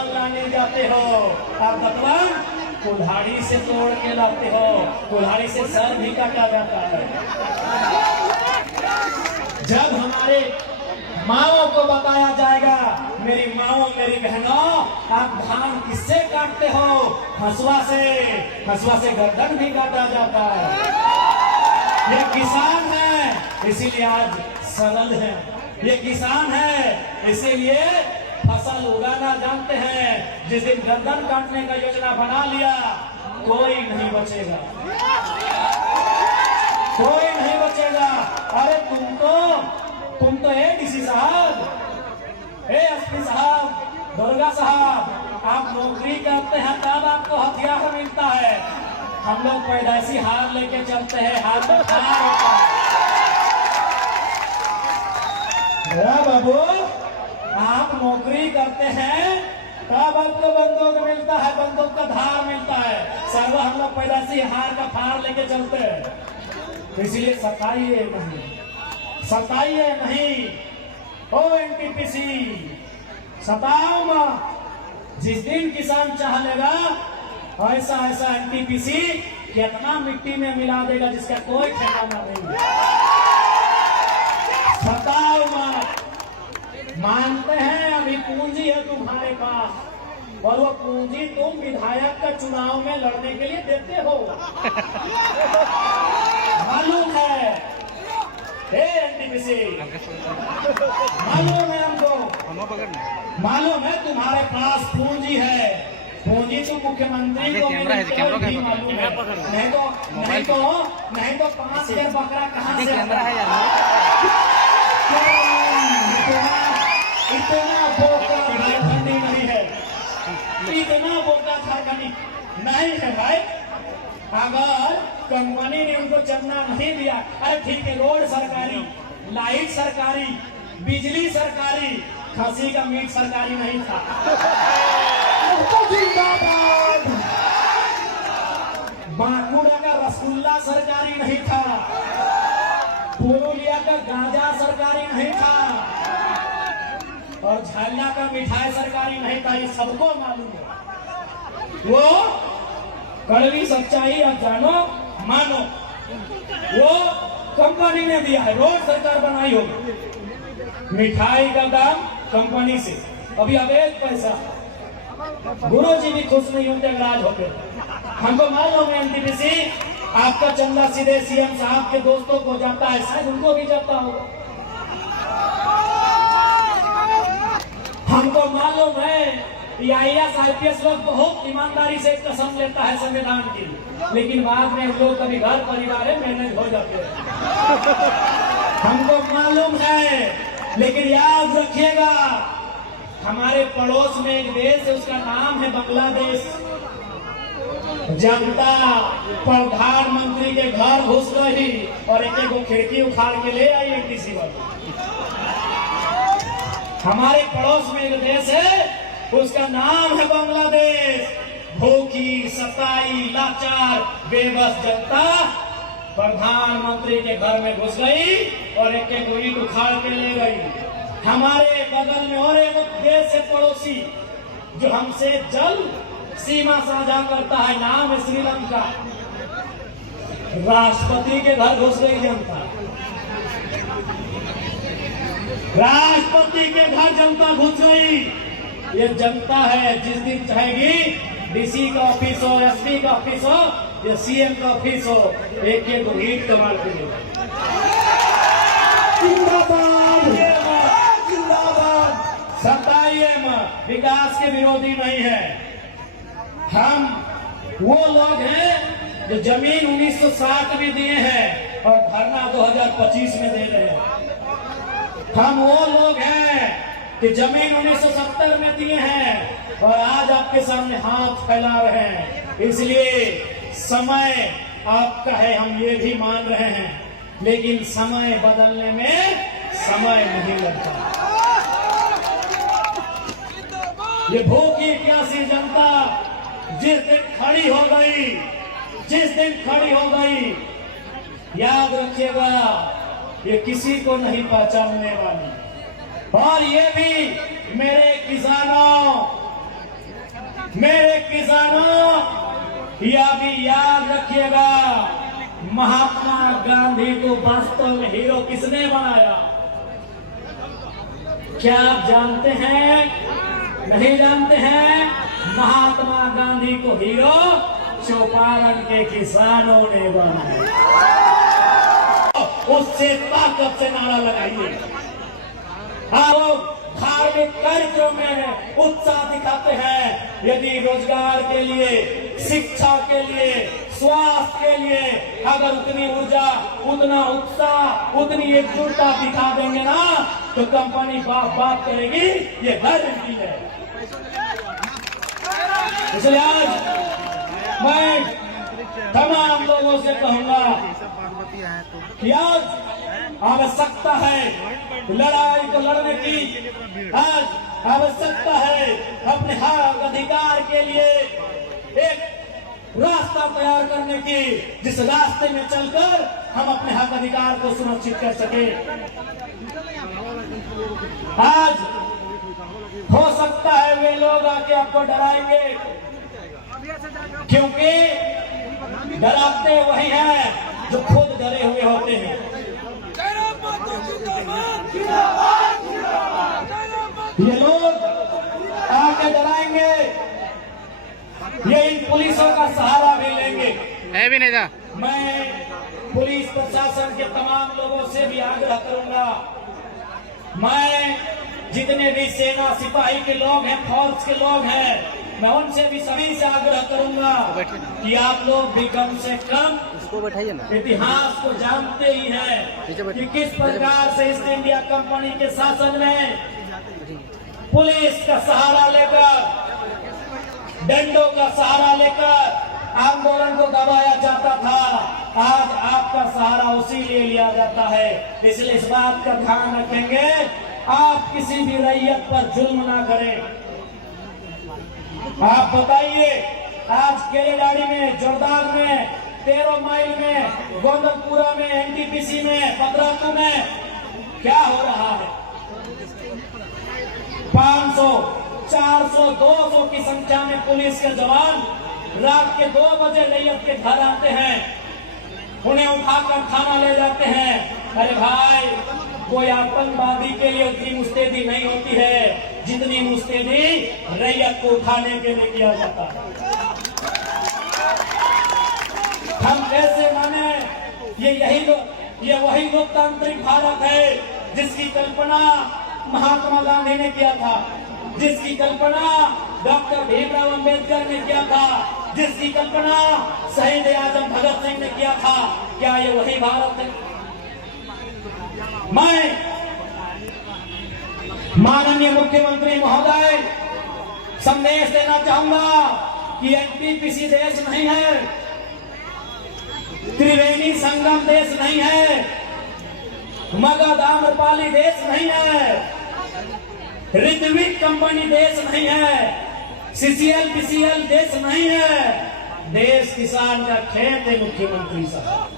दतवन लाने जाते हो, आप दतवन कुल्हाड़ी से तोड़ के लाते हो, कुल्हाड़ी से सर भी काटा जाता है। जब हमारे माओ को बताया जाएगा, मेरी माओ मेरी बहनों, आप धान किससे काटते हो? हंसुआ से, हंसुआ से गर्दन भी काटा जाता है। ये किसान है इसीलिए आज सरल है, ये किसान है इसीलिए फसल उगाना जानते हैं। जिस दिन गर्दन काटने का योजना बना लिया, कोई नहीं बचेगा, कोई नहीं बचेगा। अरे तुम तो एडीसी साहब, एसपी साहब, दुर्गा साहब, आप नौकरी करते हैं तब आपको हथियार मिलता है। हम लोग पैदाइशी हार लेके चलते हैं, हाथ में हार होता है। बाबू, आप नौकरी करते हैं तब आपको बंदूक मिलता है, बंदूक का धार मिलता है। सर्व हम लोग पैदाइशी हार का फार लेके चलते हैं। इसलिए सताइए नहीं, सताइए नहीं। ओ एनटीपीसी, सताओ मत। जिस दिन किसान चाह लेगा, ऐसा ऐसा एनटीपीसी कितना मिट्टी में मिला देगा जिसका कोई ठिकाना नहीं। सताओ मत। मानते हैं अभी पूंजी है तुम्हारे पास, और वो पूंजी तुम विधायक का चुनाव में लड़ने के लिए देते हो, मालूम है। एनटीपीसी मालूम है हमको, मालूम है तुम्हारे पास पूंजी है। पूंजी तो मुख्यमंत्री को मालूम है, नहीं तो 5,000 बकरा कहाँ से इतना बोका झारखंडी नहीं है, इतना बोका झारखंडी नहीं है भाई। अगर कंपनी ने उनको चलना नहीं दिया, अरे ठीक है, रोड सरकारी, लाइट सरकारी, बिजली सरकारी, खसी का मीट सरकारी नहीं था। बांकुड़ा का रसगुल्ला सरकारी नहीं था, पुरुलिया का गांजा सरकारी नहीं था, और झालिया का मिठाई सरकारी नहीं था। ये सबको मालूम है। वो कड़वी सच्चाई अब जानो मानो, वो कंपनी ने दिया है, रोड सरकार बनाई होगी। मिठाई का दाम कंपनी से, अभी अवैध पैसा। गुरुजी भी खुश नहीं होते नाराज होते। हमको मालूम है एनटीपीसी आपका चंदा सीधे सीएम साहब के दोस्तों को जाता है, शायद उनको भी जाता होगा। हमको मालूम है IAS IPS लोग बहुत ईमानदारी से कसम लेता है संविधान की, लेकिन बाद में लोग कभी घर परिवार में मैनेज हो जाते हैं। हमको मालूम है, लेकिन याद रखिएगा, हमारे पड़ोस में एक देश है, उसका नाम है बांग्लादेश। जनता प्रधानमंत्री के घर घुस गई और एक एक खिड़की उखाड़ के ले आई किसी वक्त। हमारे पड़ोस में एक देश है, उसका नाम है बांग्लादेश। भूखी, सताई, लाचार, बेबस जनता प्रधानमंत्री के घर में घुस गई और एक एक ईंट उखाड़ के ले गई। हमारे बगल में और एक देश है पड़ोसी, जो हमसे जल सीमा साझा करता है, नाम है श्रीलंका। राष्ट्रपति के घर घुस गई जनता, राष्ट्रपति के घर जनता घुस गई। ये जनता है, जिस दिन चाहेगी डीसी का ऑफिस हो, एसपी का ऑफिस हो या सीएम का ऑफिस हो, एक एक ईंट कमाल के लिए। जिंदाबाद, जिंदाबाद। सताइए मत, विकास के विरोधी नहीं है हम। वो लोग हैं जो जमीन 1960 में दिए हैं और धरना 2025 में दे रहे हैं। हम वो लोग हैं कि जमीन 1970 में दिए हैं और आज आपके सामने हाथ फैला रहे हैं। इसलिए समय आपका है, हम ये भी मान रहे हैं, लेकिन समय बदलने में समय नहीं लगता। ये भूखी प्यासी जनता जिस दिन खड़ी हो गई, जिस दिन खड़ी हो गई, याद रखिएगा, ये किसी को नहीं पहचानने वाली। और ये भी मेरे किसानों, मेरे किसानों, यह भी याद रखिएगा, महात्मा गांधी को वास्तव में हीरो किसने बनाया? क्या आप जानते हैं? नहीं जानते हैं? महात्मा गांधी को हीरो चौपारण के किसानों ने बनाया। उससे ताकत से नारा लगाइए। आप धार्मिक कार्यक्रम में उत्साह दिखाते हैं, यदि रोजगार के लिए, शिक्षा के लिए, स्वास्थ्य के लिए अगर उतनी ऊर्जा, उतना उत्साह, उतनी एकजुटता दिखा देंगे ना, तो कंपनी बात करेगी, ये गारंटी है। इसलिए आज मैं तमाम लोगों से कहूंगा कि आज आवश्यकता है लड़ाई को लड़ने की, आज आवश्यकता है अपने हक अधिकार के लिए एक रास्ता तैयार करने की, जिस रास्ते में चलकर हम अपने हक अधिकार को सुरक्षित कर सके। आज हो सकता है वे लोग आके आपको डराएंगे, क्योंकि डराते वही हैं जो खुद डरे हुए होते हैं। ये लोग आके डराएंगे, ये इन पुलिसों का सहारा भी लेंगे। है भी नहीं था। मैं पुलिस प्रशासन के तमाम लोगों से भी आग्रह करूंगा, मैं जितने भी सेना सिपाही के लोग हैं, फौज के लोग हैं, मैं उनसे भी सभी से आग्रह करूंगा कि आप लोग भी कम से कम उसको बैठाइए ना, इतिहास को जानते ही हैं कि किस प्रकार से ईस्ट इंडिया कंपनी के शासन में पुलिस का सहारा लेकर, डंडों का सहारा लेकर आंदोलन को दबाया जाता था। आज आपका सहारा उसी लिए लिया जाता है। इसलिए इस बात का ध्यान रखेंगे, आप किसी भी रैयत पर जुल्म ना करें। आप बताइए, आज केरेडाड़ी में, जोरदाग में, 13 माइल में, गोंदलपुरा में, एनटीपीसी में, पदरातू में क्या हो रहा है? 500, 400, 200 की संख्या में पुलिस के जवान रात के 2 बजे रैयत के घर आते हैं, उन्हें उठाकर थाना ले जाते हैं। अरे भाई, कोई आतंकवादी के लिए उतनी मुस्तैदी नहीं होती है जितनी मुस्तैदी रैयत को उठाने के लिए किया जाता है। हम कैसे माने? ये वही लोकतांत्रिक भारत है जिसकी कल्पना महात्मा गांधी ने किया था, जिसकी कल्पना डॉक्टर भीमराव अंबेडकर ने किया था, जिसकी कल्पना शहीद आजम भगत सिंह ने किया था। क्या ये वही भारत है? मैं माननीय मुख्यमंत्री महोदय संदेश देना चाहूंगा कि एनटीपीसी देश नहीं है, त्रिवेणी संगम देश नहीं है, मगध आम्रपाली देश नहीं है, ऋत्विक कंपनी देश नहीं है, सीसीएल पीसीएल देश नहीं है। देश किसान का खेत है मुख्यमंत्री साहब।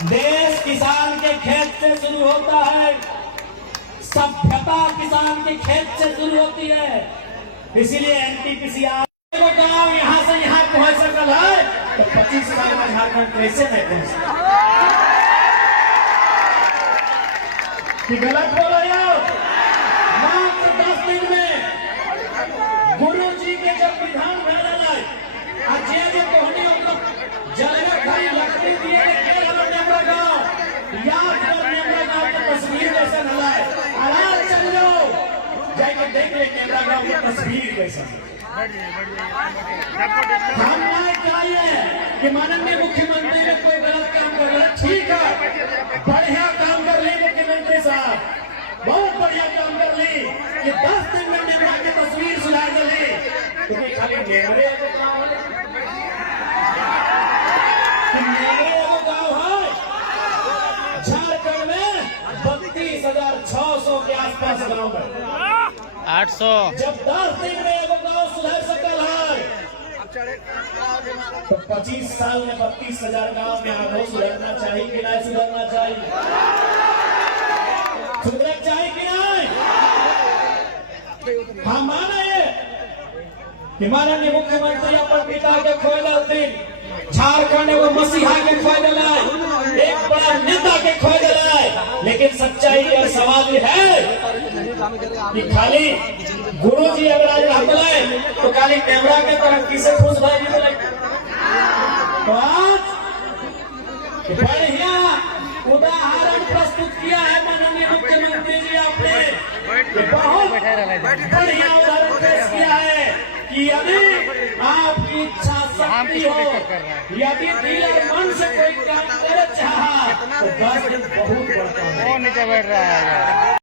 देश किसान के खेत से शुरू होता है, सभ्यता किसान के खेत से शुरू होती है। इसीलिए एनटीपीसी गाँव यहाँ से यहाँ पहुंच सकल है तो 25 साल में झारखंड कैसे नहीं पहुंच सकता? गलत बोल रहे हो? मात्र 10 दिन में गुरु जी के जब विधान भेजल है, जे कहनी जलगा खाई लकड़ी दिए नेमरा गाँव याद कर, नेमरा गाँव की तस्वीर जैसा नला है। आराम चल जाओ, जाके देख ले नेमरा गाँव की तस्वीर कैसा। हम चाहिए कि माननीय मुख्यमंत्री ने कोई गलत काम कर रहा है, ठीक है, बढ़िया काम कर ली मुख्यमंत्री साहब, बहुत बढ़िया काम कर ली कि 10 दिन में नेमरा की तस्वीर सुधार कर ली। क्योंकि खाली नेमरे गाँव है झारखंड में 32,600 के आसपास गाँव है, 800। जब 10 दिन में एगो गाँव सुधर सकल है तो 25 साल में 32,000 गाँव में आगे सुधरना चाहिए कि नहीं सुधरना चाहिए? सुधरना चाहिए कि नहीं? हम माने कि माननीय मुख्यमंत्री अपन पिता के खोए दिन झारखंड एगो मसीहा के खोए दिला, एक बड़ा नेता के खोए दिला। लेकिन सच्चाई और सवाल है कि खाली गुरु जी अगर आज रहते तो खाली कैमरा के तरफ किसे खुश भाई बोले तो आज बढ़िया उदाहरण प्रस्तुत किया है माननीय मुख्यमंत्री जी आपने, बहुत बढ़िया उदाहरण पेश किया है कि यदि आपकी इच्छा शक्ति हो, यदि दिल और मन से कोई काम करे चाहा तो 10 दिन बहुत बड़का है। नीचे बैठ रहा है।